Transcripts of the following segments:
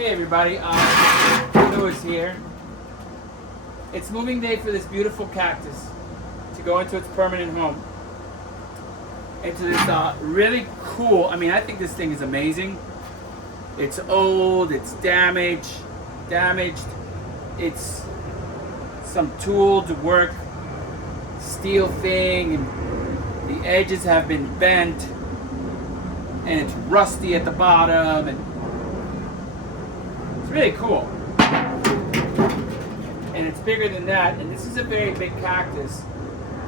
Hey everybody, Louis here. It's moving day for this beautiful cactus to go into its permanent home. Into this really cool, I think this thing is amazing. It's old, it's damaged, it's some tool to work, steel thing, and the edges have been bent, and it's rusty at the bottom, and it's really cool. And it's bigger than that, and this is a very big cactus,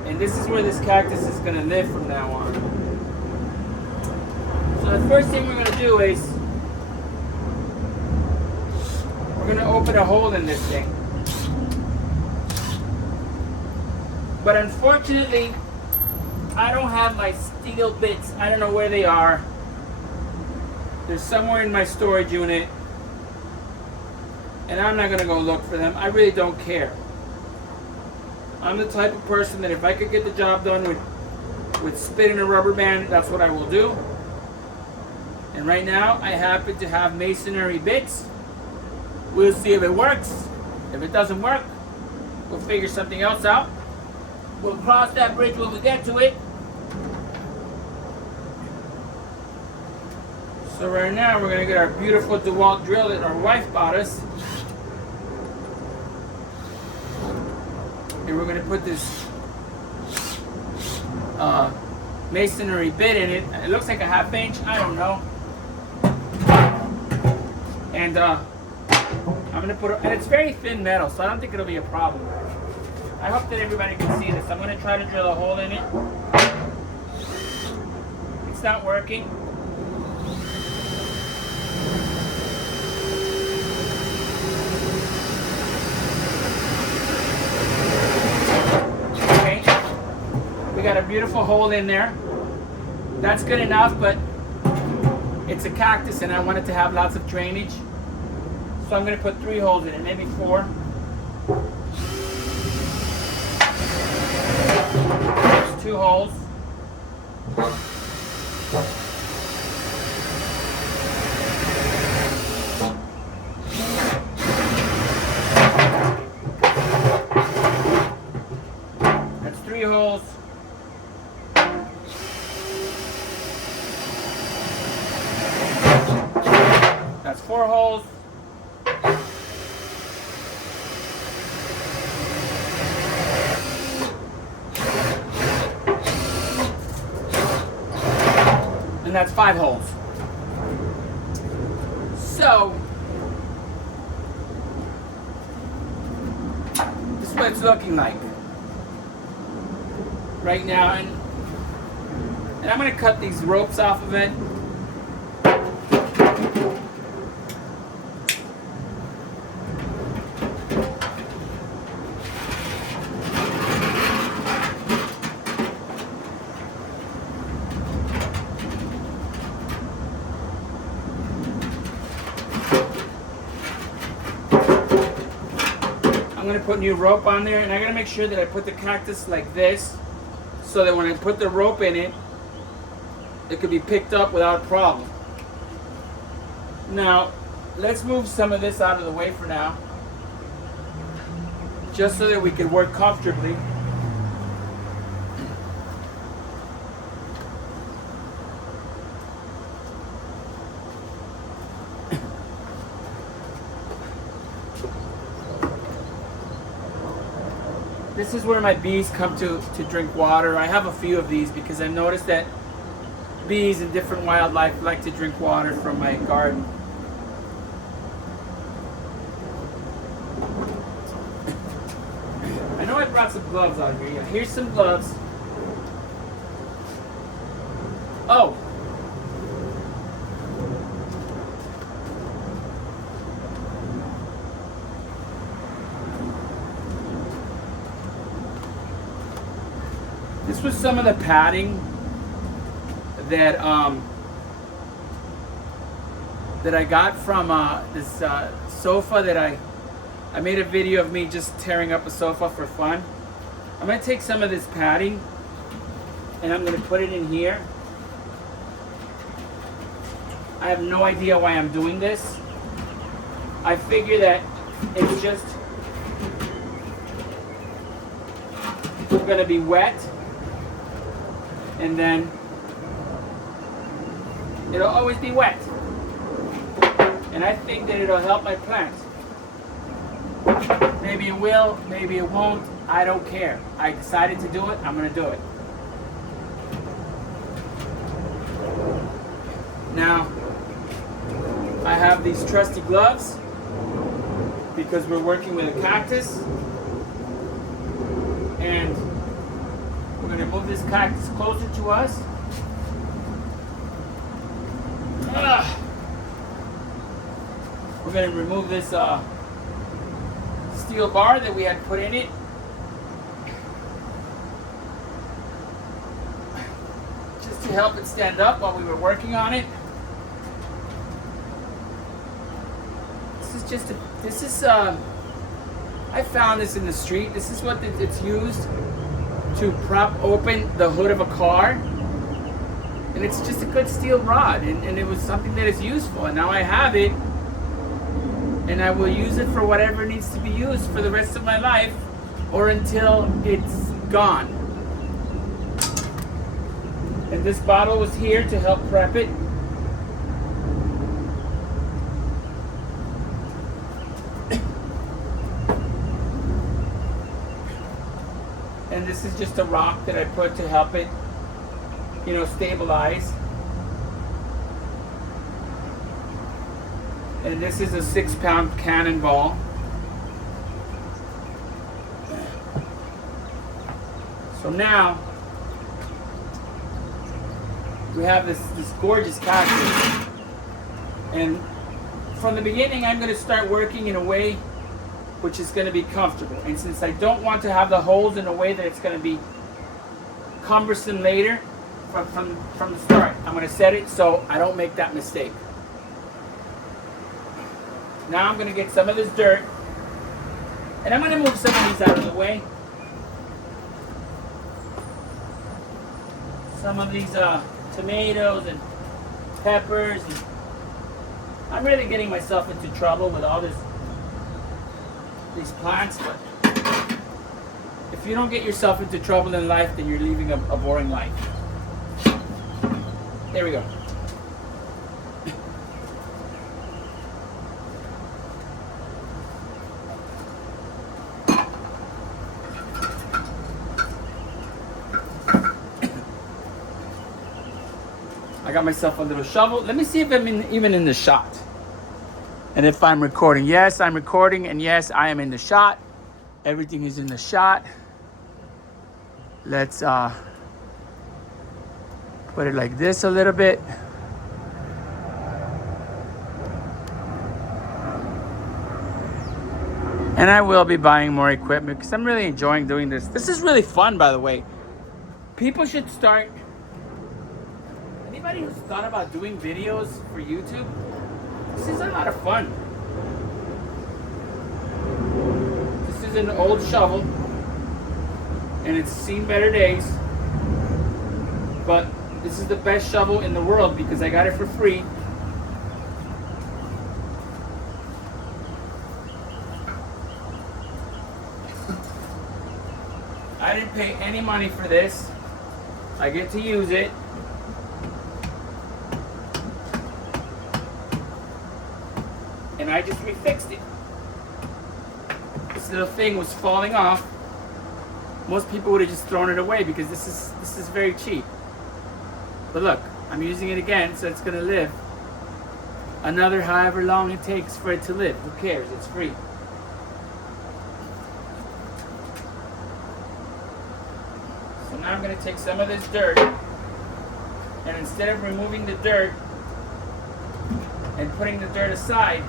and this is where this cactus is going to live from now on. So the first thing we're going to do is we're going to open a hole in this thing. But unfortunately, I don't have my steel bits. I don't know where they are. They're somewhere in my storage unit. And I'm not going to go look for them. I really don't care. I'm the type of person that if I could get the job done with spitting a rubber band, that's what I will do. And right now, I happen to have masonry bits. We'll see if it works. If it doesn't work, we'll figure something else out. We'll cross that bridge when we get to it. So right now, we're going to get our beautiful DeWalt drill that our wife bought us. And we're going to put this masonry bit in it. It looks like a 1/2 inch. I don't know. And I'm going to put it, and it's very thin metal, so I don't think it'll be a problem. I hope that everybody can see this. I'm going to try to drill a hole in it. It's not working. We got a beautiful hole in there. That's good enough, but it's a cactus and I want it to have lots of drainage. So I'm going to put 3 holes in it, maybe 4. There's 2 holes. That's 3 holes. That's 4 holes. And that's 5 holes. So, this is what it's looking like right now. And I'm going to cut these ropes off of it. I'm going to put new rope on there, and I got to make sure that I put the cactus like this so that when I put the rope in it, it could be picked up without a problem. Now, let's move some of this out of the way for now, just so that we can work comfortably. This is where my bees come to drink water. I have a few of these because I've noticed that bees and different wildlife like to drink water from my garden. I know I brought some gloves out here. Yeah, here's some gloves. Oh! This was some of the padding that that I got from this sofa that I made a video of me just tearing up a sofa for fun. I'm going to take some of this padding and I'm going to put it in here. I have no idea why I'm doing this. I figure that it's just going to be wet, and then it'll always be wet. And I think that it'll help my plants. Maybe it will, maybe it won't. I don't care. I decided to do it, I'm going to do it. Now, I have these trusty gloves because we're working with a cactus. And we're going to move this cactus closer to us. We're going to remove this steel bar that we had put in it. Just to help it stand up while we were working on it. I found this in the street. This is what it's used to prop open the hood of a car. And it's just a good steel rod. And it was something that is useful. And now I have it. And I will use it for whatever needs to be used for the rest of my life. Or until it's gone. And this bottle was here to help prep it. And this is just a rock that I put to help it, stabilize. And this is a 6-pound cannonball. So now, we have this gorgeous cactus. And from the beginning, I'm going to start working in a way which is going to be comfortable. And since I don't want to have the holes in a way that it's going to be cumbersome later, from the start, I'm going to set it so I don't make that mistake. Now I'm going to get some of this dirt, and I'm going to move some of these out of the way. Some of these tomatoes and peppers. And I'm really getting myself into trouble with all these plants, but if you don't get yourself into trouble in life, then you're living a boring life. There we go. I got myself a little shovel. Let me see if I'm even in the shot. And if I'm recording. Yes, I'm recording, and yes, I am in the shot. Everything is in the shot. Let's put it like this a little bit. And I will be buying more equipment because I'm really enjoying doing this. This is really fun, by the way. People should start. Anybody who's thought about doing videos for YouTube, this is a lot of fun. This is an old shovel, and it's seen better days. But this is the best shovel in the world because I got it for free. I didn't pay any money for this. I get to use it. And I just refixed it. This little thing was falling off. Most people would have just thrown it away because this is very cheap. But look, I'm using it again, so it's gonna live another however long it takes for it to live. Who cares? It's free. So now I'm gonna take some of this dirt, and instead of removing the dirt and putting the dirt aside,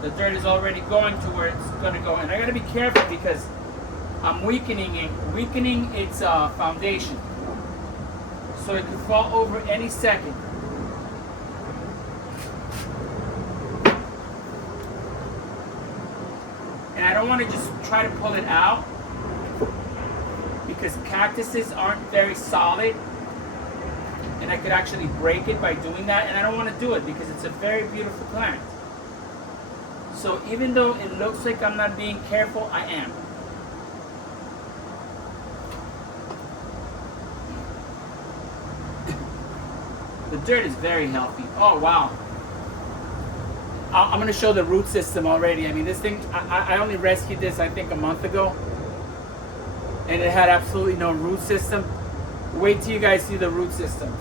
the dirt is already going to where it's going to go. And I got to be careful because I'm weakening its foundation. So it could fall over any second. And I don't want to just try to pull it out because cactuses aren't very solid. And I could actually break it by doing that. And I don't want to do it because it's a very beautiful plant. So even though it looks like I'm not being careful, I am. The dirt is very healthy. Oh, wow. I'm going to show the root system already. I mean, this thing, I only rescued this, I think, a month ago. And it had absolutely no root system. Wait till you guys see the root system.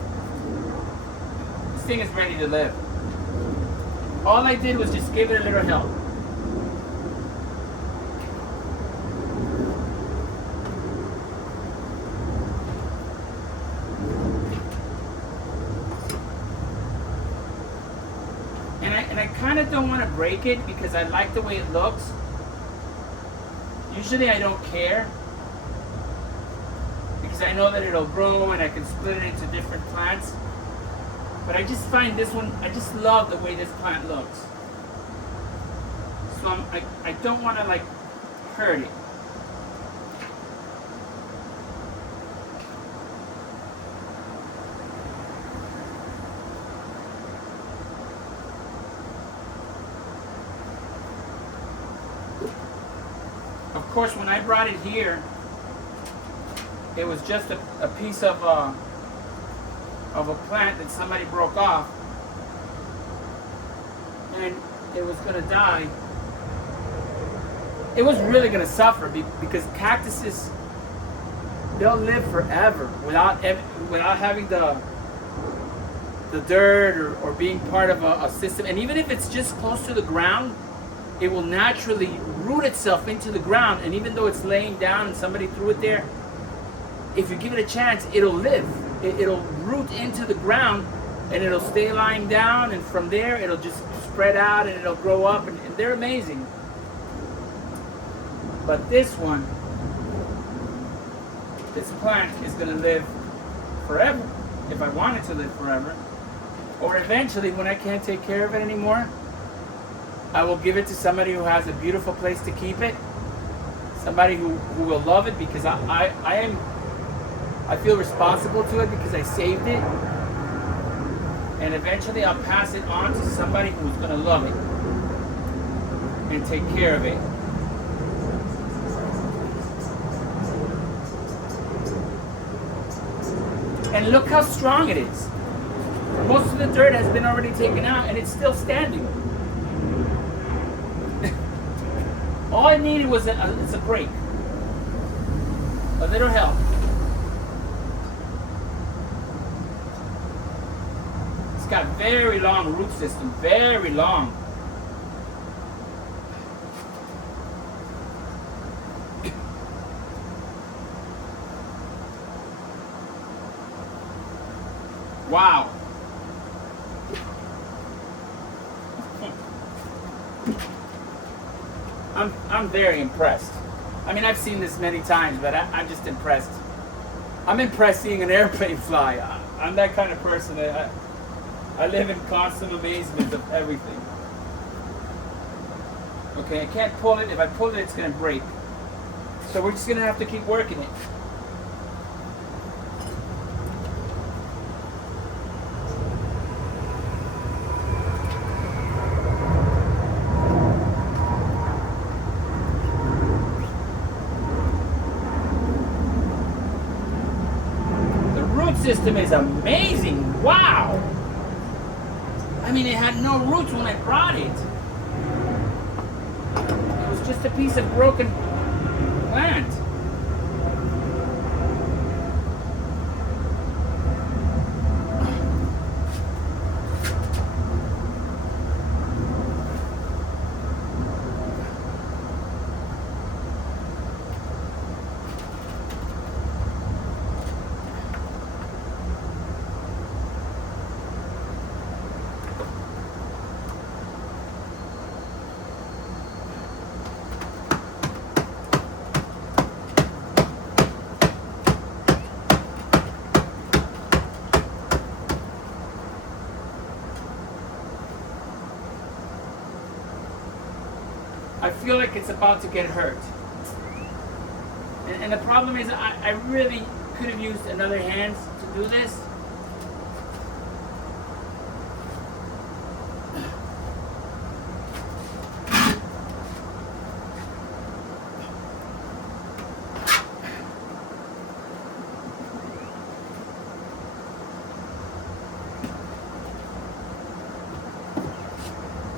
This thing is ready to live. All I did was just give it a little help. And I kind of don't want to break it because I like the way it looks. Usually I don't care because I know that it'll grow and I can split it into different plants. But I just find this one, I just love the way this plant looks. So I don't want to like hurt it. Of course, when I brought it here, it was just a piece of a plant that somebody broke off, and it was going to die. It was really going to suffer because cactuses, they'll live forever without having the dirt or being part of a system. And even if it's just close to the ground, it will naturally root itself into the ground. And even though it's laying down and somebody threw it there, if you give it a chance, it'll live. It'll root into the ground and it'll stay lying down, and from there it'll just spread out and it'll grow up, and they're amazing. But this one, this plant is going to live forever, if I want it to live forever. Or eventually, when I can't take care of it anymore, I will give it to somebody who has a beautiful place to keep it, somebody who will love it, because I feel responsible to it because I saved it. And eventually I'll pass it on to somebody who's going to love it and take care of it. And look how strong it is. Most of the dirt has been already taken out and it's still standing. All I needed was a break. A little help. It's got very long root system, very long. Wow. I'm very impressed. I mean, I've seen this many times, but I'm just impressed. I'm impressed seeing an airplane fly. I'm that kind of person that I live in constant amazement of everything. Okay, I can't pull it. If I pull it, it's going to break. So we're just going to have to keep working it. System is amazing. Wow. I mean, it had no roots when I brought it. It was just a piece of broken plant. I feel like it's about to get hurt. And the problem is I really could have used another hand to do this.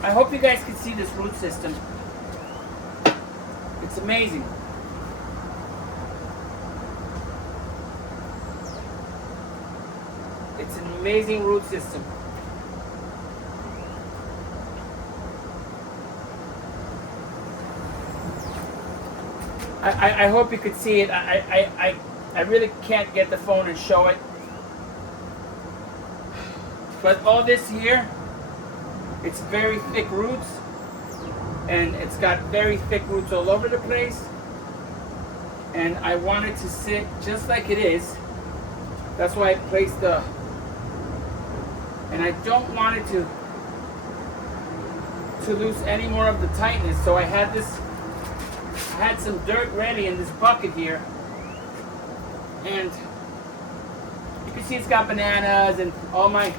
I hope you guys can see this root system. It's amazing. It's an amazing root system. I hope you could see it. I really can't get the phone and show it. But all this here, it's very thick roots. And it's got very thick roots all over the place. And I want it to sit just like it is. That's why I placed the... And I don't want it to lose any more of the tightness. So I had this... I had some dirt ready in this bucket here, and you can see it's got bananas and all my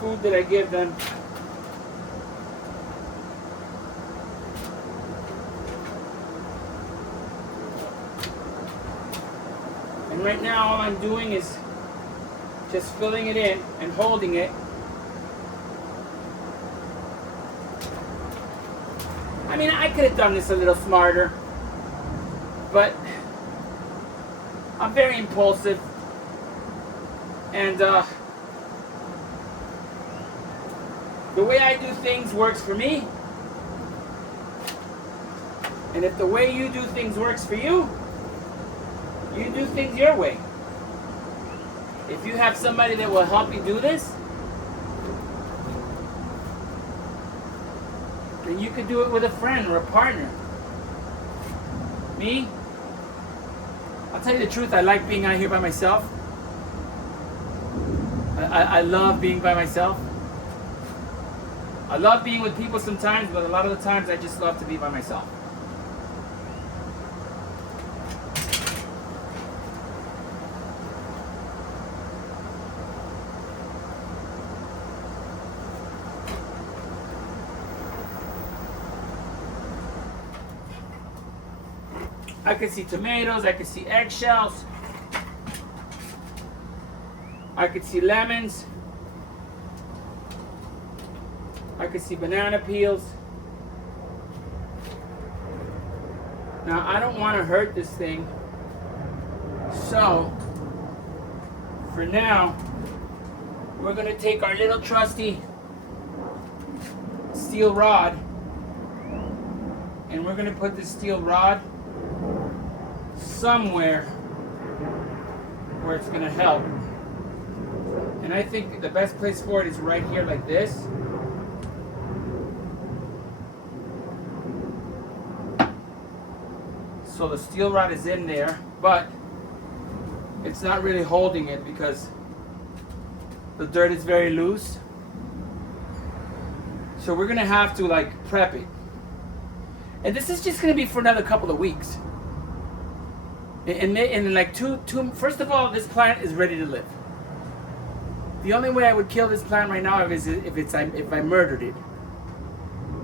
food that I give them. And right now all I'm doing is just filling it in and holding it. I mean, I could have done this a little smarter, but I'm very impulsive, and the way I do things works for me, and if the way you do things works for you, you do things your way. If you have somebody that will help you do this, then you could do it with a friend or a partner. Me? I'll tell you the truth, I like being out here by myself. I love being by myself. I love being with people sometimes, but a lot of the times I just love to be by myself. I could see tomatoes, I could see eggshells, I could see lemons, I could see banana peels. Now I don't want to hurt this thing, so for now we're going to take our little trusty steel rod and we're going to put this steel rod somewhere where it's going to help. And I think the best place for it is right here like this. So the steel rod is in there, but it's not really holding it because the dirt is very loose. So we're going to have to like prep it. And this is just going to be for another couple of weeks. And like first of all, this plant is ready to live. The only way I would kill this plant right now is if I murdered it.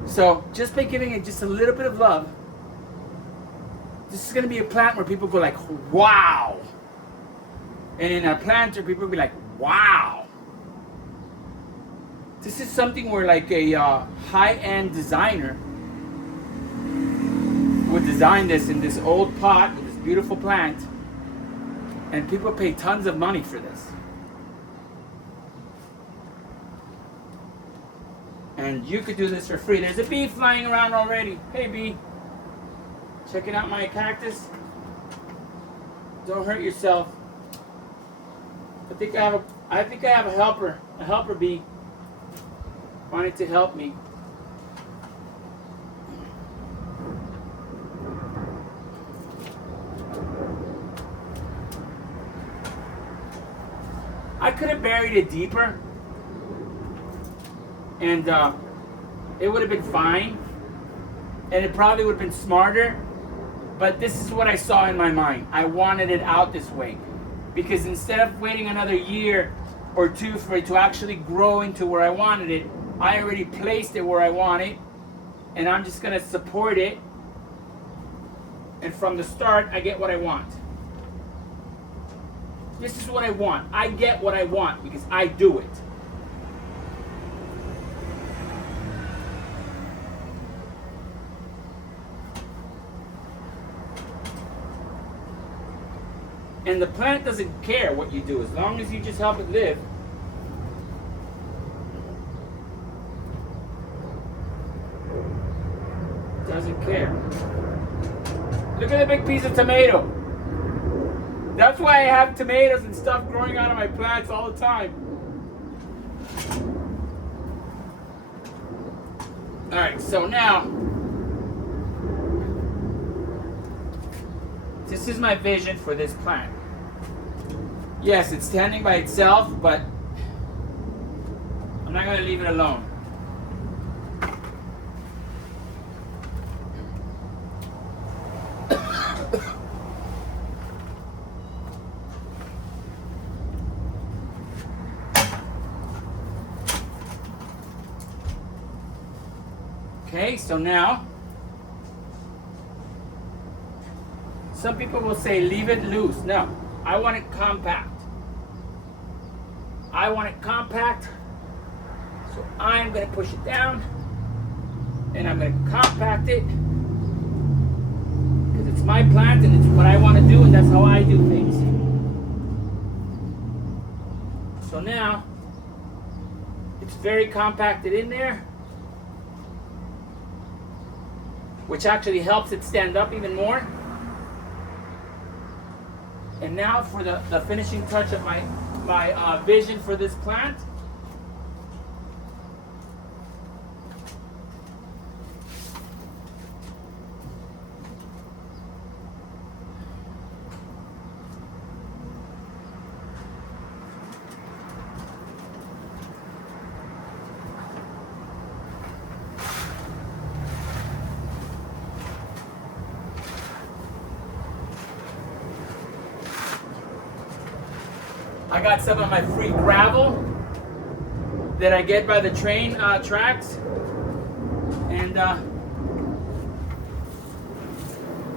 So just by giving it just a little bit of love, this is going to be a plant where people go like, wow. And in a planter, people will be like, wow. This is something where like a high-end designer would design this in this old pot with this beautiful plant, and people pay tons of money for this. And you could do this for free. There's a bee flying around already. Hey bee, checking out my cactus. Don't hurt yourself. I think I have a helper bee wanted to help me. I could have buried it deeper and it would have been fine and it probably would have been smarter, but this is what I saw in my mind. I wanted it out this way because instead of waiting another year or two for it to actually grow into where I wanted it, I already placed it where I want it, and I'm just going to support it, and from the start I get what I want. This is what I want. I get what I want because I do it. And the plant doesn't care what you do as long as you just help it live. Doesn't care. Look at the big piece of tomato. That's why I have tomatoes and stuff growing out of my plants all the time. Alright, so now, this is my vision for this plant. Yes, it's standing by itself, but I'm not going to leave it alone. Okay, so now, some people will say leave it loose. No, I want it compact. I want it compact, so I'm going to push it down, and I'm going to compact it, because it's my plant, and it's what I want to do, and that's how I do things. So now, it's very compacted in there, which actually helps it stand up even more. And now for the finishing touch of my vision for this plant. I got some of my free gravel that I get by the train tracks, and I'm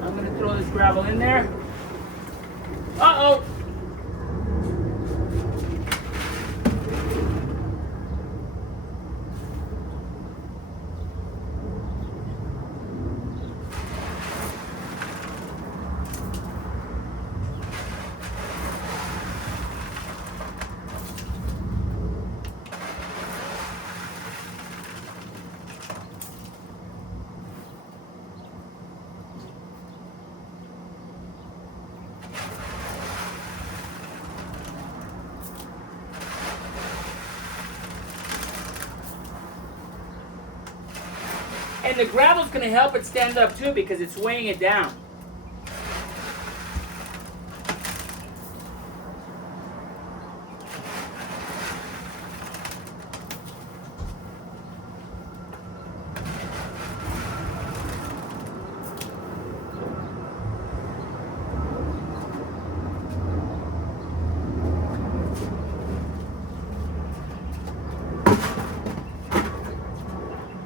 going to throw this gravel in there. Uh-oh! And the gravel's going to help it stand up too, because it's weighing it down.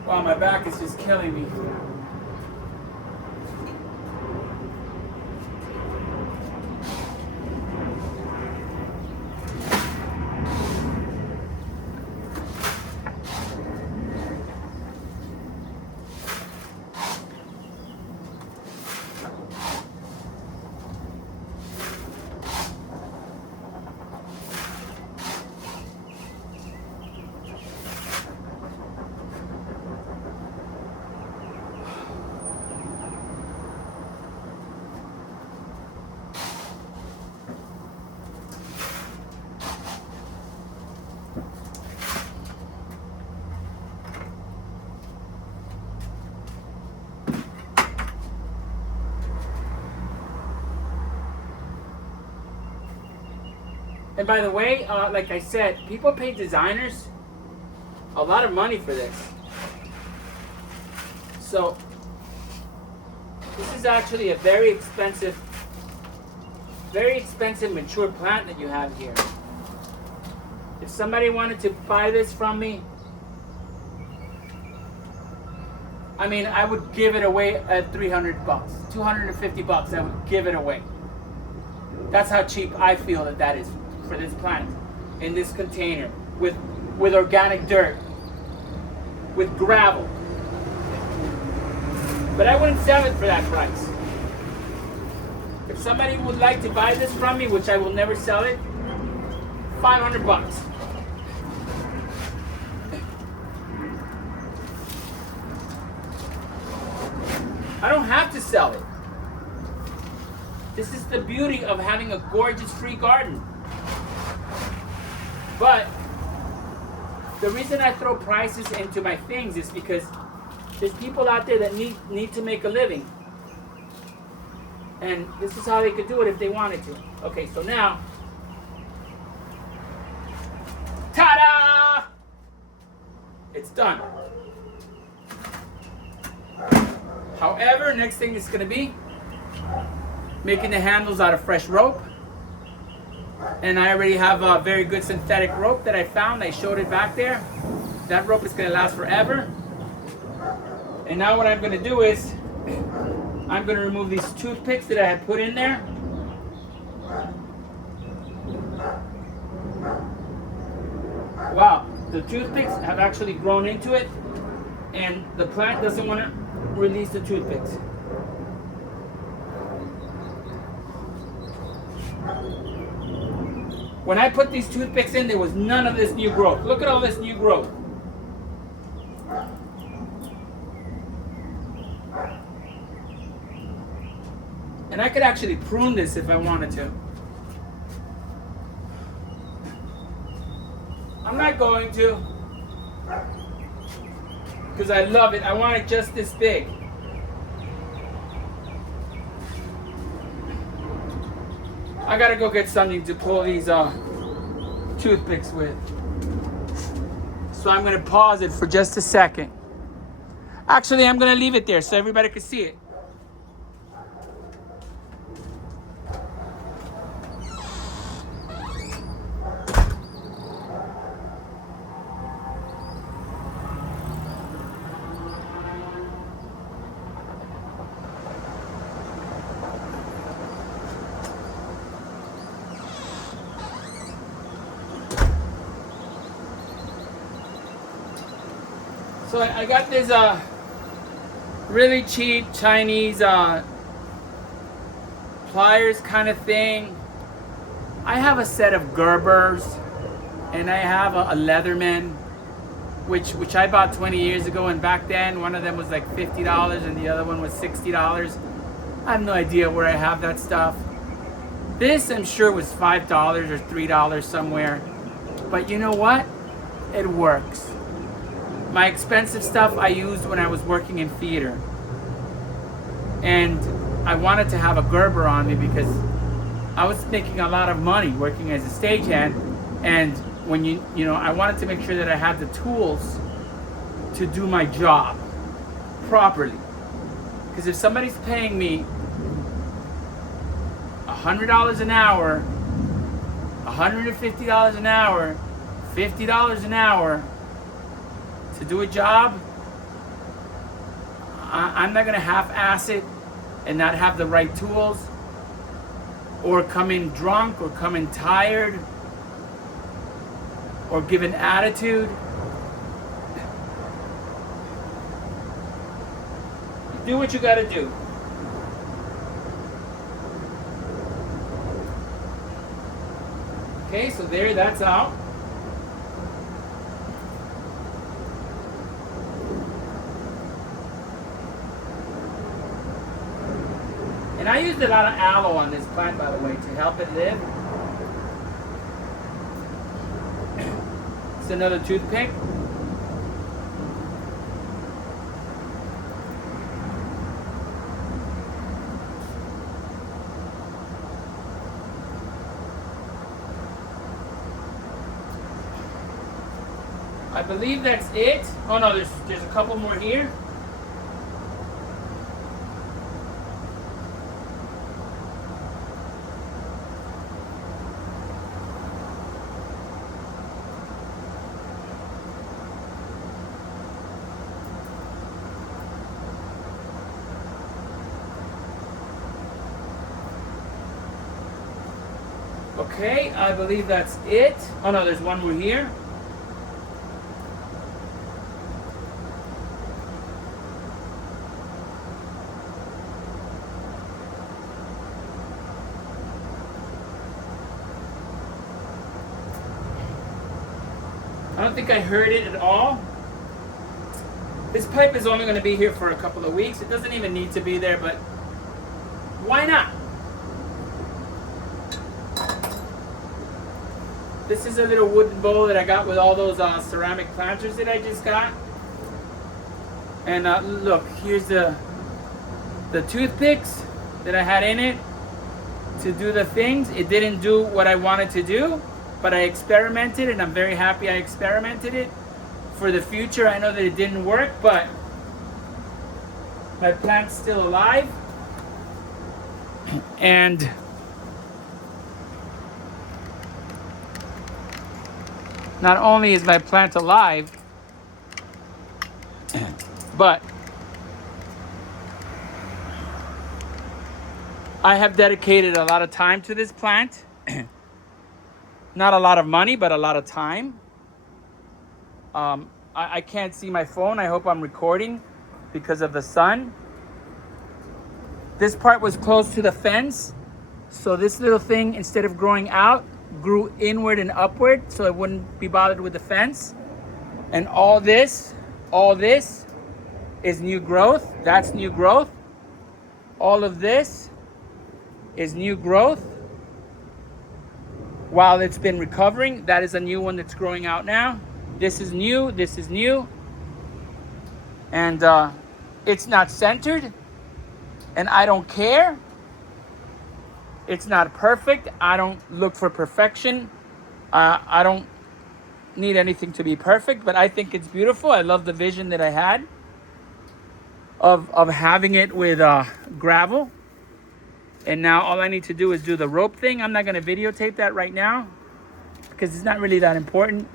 Wow, my back is just killing me. And by the way, like I said, people pay designers a lot of money for this. So this is actually a very expensive mature plant that you have here. If somebody wanted to buy this from me, I mean, I would give it away at $300, $250. I would give it away. That's how cheap I feel that is for this plant in this container with organic dirt, with gravel. But I wouldn't sell it for that price. If somebody would like to buy this from me, which I will never sell it, $500. I don't have to sell it. This is the beauty of having a gorgeous free garden. But the reason I throw prices into my things is because there's people out there that need to make a living. And this is how they could do it if they wanted to. Okay, so now, ta-da! It's done. However, next thing is going to be making the handles out of fresh rope. And I already have a very good synthetic rope that I found. I showed it back there. That rope is going to last forever. And now what I'm going to do is I'm going to remove these toothpicks that I had put in there. Wow, the toothpicks have actually grown into it, and the plant doesn't want to release the toothpicks. When I put these toothpicks in, there was none of this new growth. Look at all this new growth. And I could actually prune this if I wanted to. I'm not going to, because I love it. I want it just this big. I gotta go get something to pull these toothpicks with. So I'm gonna pause it for just a second. Actually, I'm gonna leave it there so everybody can see it. So I got this really cheap Chinese pliers kind of thing. I have a set of Gerbers, and I have a Leatherman, which I bought 20 years ago, and back then one of them was like $50 and the other one was $60. I have no idea where I have that stuff. This I'm sure was $5 or $3 somewhere, but you know what? It works. My expensive stuff I used when I was working in theater. And I wanted to have a Gerber on me because I was making a lot of money working as a stagehand. And when you know, I wanted to make sure that I had the tools to do my job properly. Because if somebody's paying me $100 an hour, $150 an hour, $50 an hour, to do a job, I'm not going to half-ass it and not have the right tools, or come in drunk, or come in tired, or give an attitude. Do what you got to do. Okay, so there, that's out. And I used a lot of aloe on this plant, by the way, to help it live. It's another toothpick. I believe that's it. Oh no, there's a couple more here. Okay, I believe that's it. Oh no, there's one more here. don't think I heard it at all. This pipe is only going to be here for a couple of weeks. It doesn't even need to be there, but why not? This is a little wooden bowl that I got with all those ceramic planters that I just got. And look, here's the toothpicks that I had in it to do the things. It didn't do what I wanted to do, but I experimented, and I'm very happy I experimented it. For the future, I know that it didn't work, but my plant's still alive. And not only is my plant alive, but I have dedicated a lot of time to this plant. Not a lot of money, but a lot of time. I can't see my phone. I hope I'm recording because of the sun. This part was close to the fence. So this little thing, instead of growing out, grew inward and upward so it wouldn't be bothered with the fence. And all this is new growth. That's new growth. All of this is new growth. While it's been recovering, that is a new one that's growing out now. This is new, this is new. And it's not centered, and I don't care. It's not perfect. I don't look for perfection. I don't need anything to be perfect, but I think it's beautiful. I love the vision that I had of having it with gravel. And now all I need to do is do the rope thing. I'm not going to videotape that right now because it's not really that important.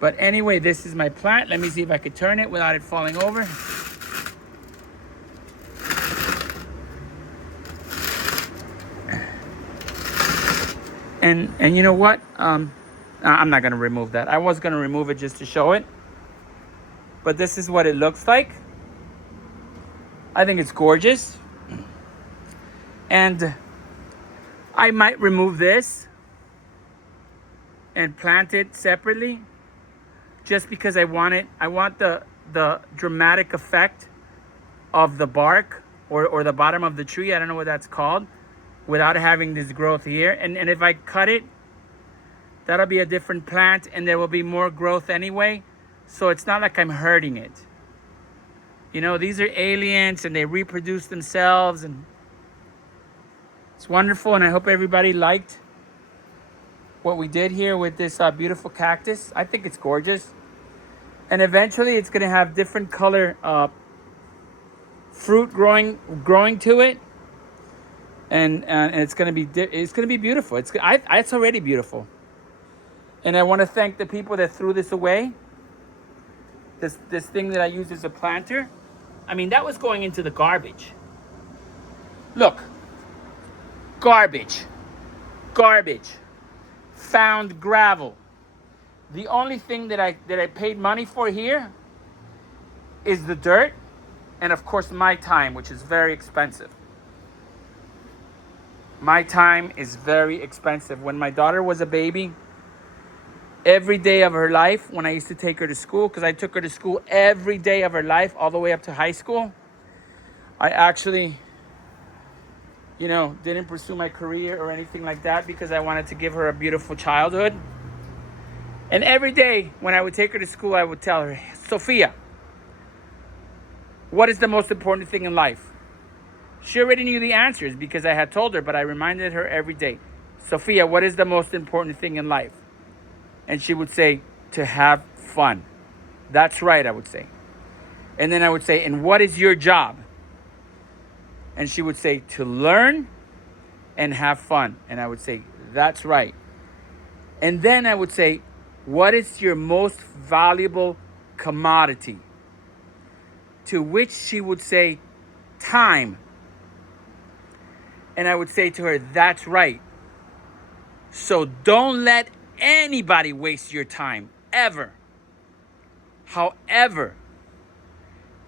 But anyway, this is my plant. Let me see if I could turn it without it falling over. And you know what? I'm not going to remove that. I was going to remove it just to show it. But this is what it looks like. I think it's gorgeous. And I might remove this and plant it separately just because I want it. I want the dramatic effect of the bark or the bottom of the tree. I don't know what that's called, without having this growth here. And if I cut it, that'll be a different plant and there will be more growth anyway. So it's not like I'm hurting it. You know, these are aliens and they reproduce themselves, and it's wonderful. And I hope everybody liked what we did here with this beautiful cactus. I think it's gorgeous. And eventually it's going to have different color fruit growing to it. And it's going to be beautiful. It's already beautiful. And I want to thank the people that threw this away. This thing that I used as a planter. I mean, that was going into the garbage. Look. Garbage. Found gravel. The only thing that I paid money for here is the dirt and of course my time, which is very expensive. My time is very expensive. When my daughter was a baby, every day of her life, when I used to take her to school, because I took her to school every day of her life, all the way up to high school, I actually, didn't pursue my career or anything like that because I wanted to give her a beautiful childhood. And every day when I would take her to school, I would tell her, Sophia, what is the most important thing in life? She already knew the answers because I had told her, but I reminded her every day, Sophia, what is the most important thing in life? And she would say, to have fun. That's right, I would say. And then I would say, and what is your job? And she would say, to learn and have fun. And I would say, that's right. And then I would say, what is your most valuable commodity? To which she would say, time. And I would say to her, that's right. So don't let anybody waste your time, ever. However,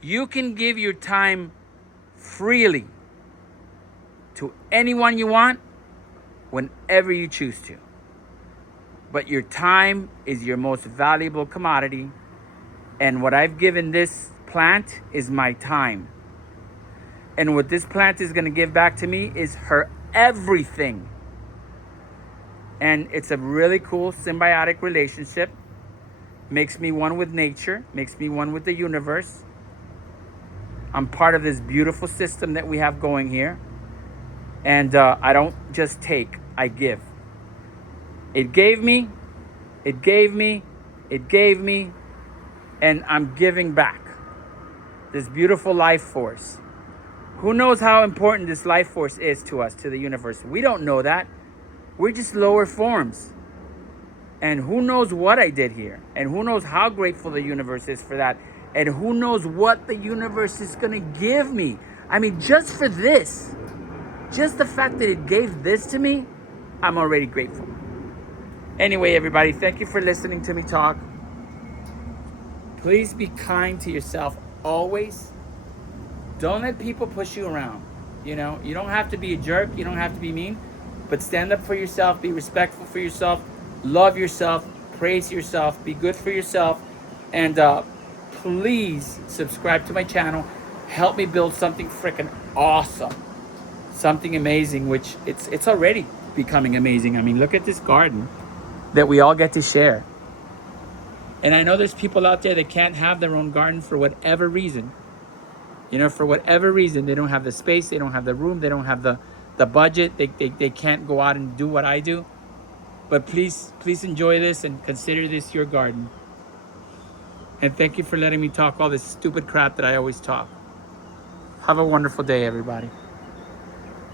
you can give your time freely to anyone you want, whenever you choose to. But your time is your most valuable commodity. And what I've given this plant is my time. And what this plant is going to give back to me is her everything. And it's a really cool symbiotic relationship. Makes me one with nature, makes me one with the universe. I'm part of this beautiful system that we have going here. And I don't just take, I give. It gave me, it gave me, it gave me, and I'm giving back this beautiful life force. Who knows how important this life force is to us, to the universe? We don't know that. We're just lower forms. And who knows what I did here? And who knows how grateful the universe is for that? And who knows what the universe is going to give me? I mean, just for this, just the fact that it gave this to me, I'm already grateful. Anyway, everybody, thank you for listening to me talk. Please be kind to yourself always. Don't let people push you around. You know, you don't have to be a jerk. You don't have to be mean. But stand up for yourself. Be respectful for yourself. Love yourself. Praise yourself. Be good for yourself. And please subscribe to my channel. Help me build something freaking awesome. Something amazing, which it's already becoming amazing. I mean, look at this garden that we all get to share. And I know there's people out there that can't have their own garden for whatever reason. You know, for whatever reason, they don't have the space, they don't have the room, they don't have the budget, they can't go out and do what I do. But please enjoy this and consider this your garden. And thank you for letting me talk all this stupid crap that I always talk. Have a wonderful day, everybody.